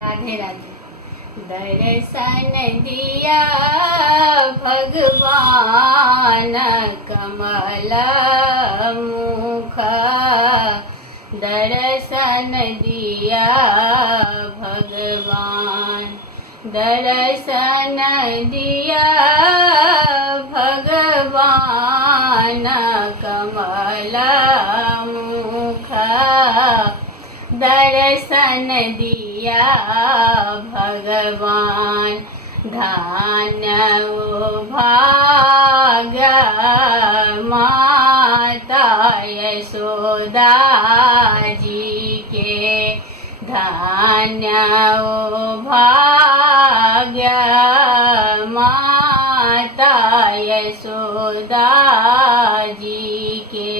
राधे राधे। दर्शन दिया भगवान कमल मुख, दर्शन दिया भगवान, दर्शन दिया भगवान कमल मुख, दर्शन दिया भगवान। धन्य भाग्य माता यशोदा जी के, धन्य भाग्य माता यशोदा जी के।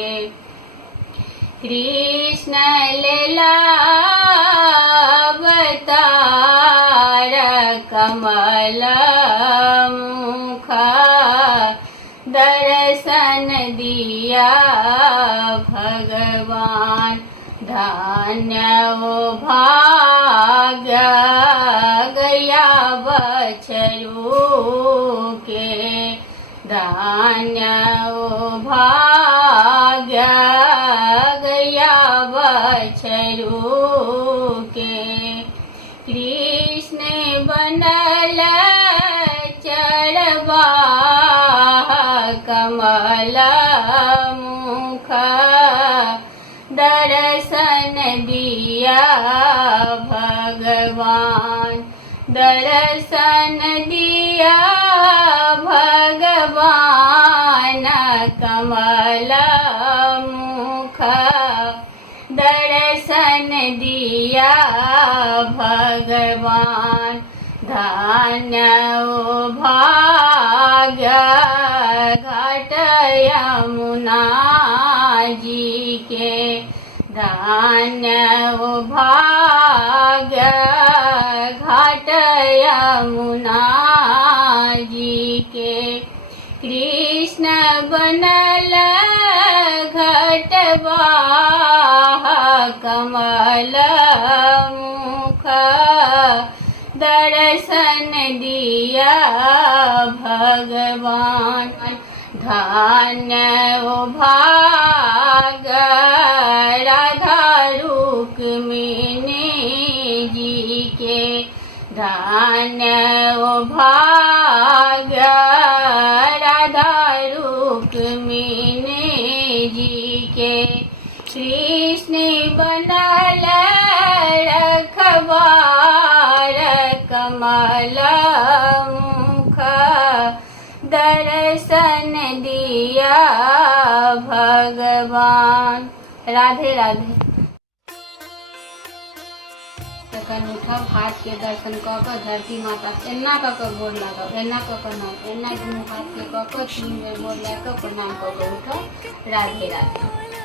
कृष्ण लीला अवतार कमल मुख, दर्शन दिया भगवान। धन्य भाग्य गया बछरू के, धन्य भाग्य गया बछरू के। कृष्ण बनल चरवाह कमल मुख, दर्शन दिया भगवान, दर्शन दिया भगवान कमल मुख, दर्शन दिया भगवान। धन्य भाग्य घाट यमुना जी के, धन्य भाग्य घाट यमुना जी के। कृष्ण बनल घटवाह कमल मुख, दर्शन दिया भगवान। धन्य भाग्य राधा रुक्मिणी जी के, धन्य भाग्य राधा रुक्मिणी जी के। कृष्ण बनल रखवार कमल मुख, दर्शन दिया भगवान। राधे राधे। तखन उठब, हाथ के दर्शन कऽ कऽ धरती माता एना कऽ कऽ गोर लागब, एना कऽ कऽ नाम, एना दुनू हाथ के कऽ कऽ 3 बेर गोर लगा कऽ प्रणाम कऽ कऽ उठब। राधे राधे।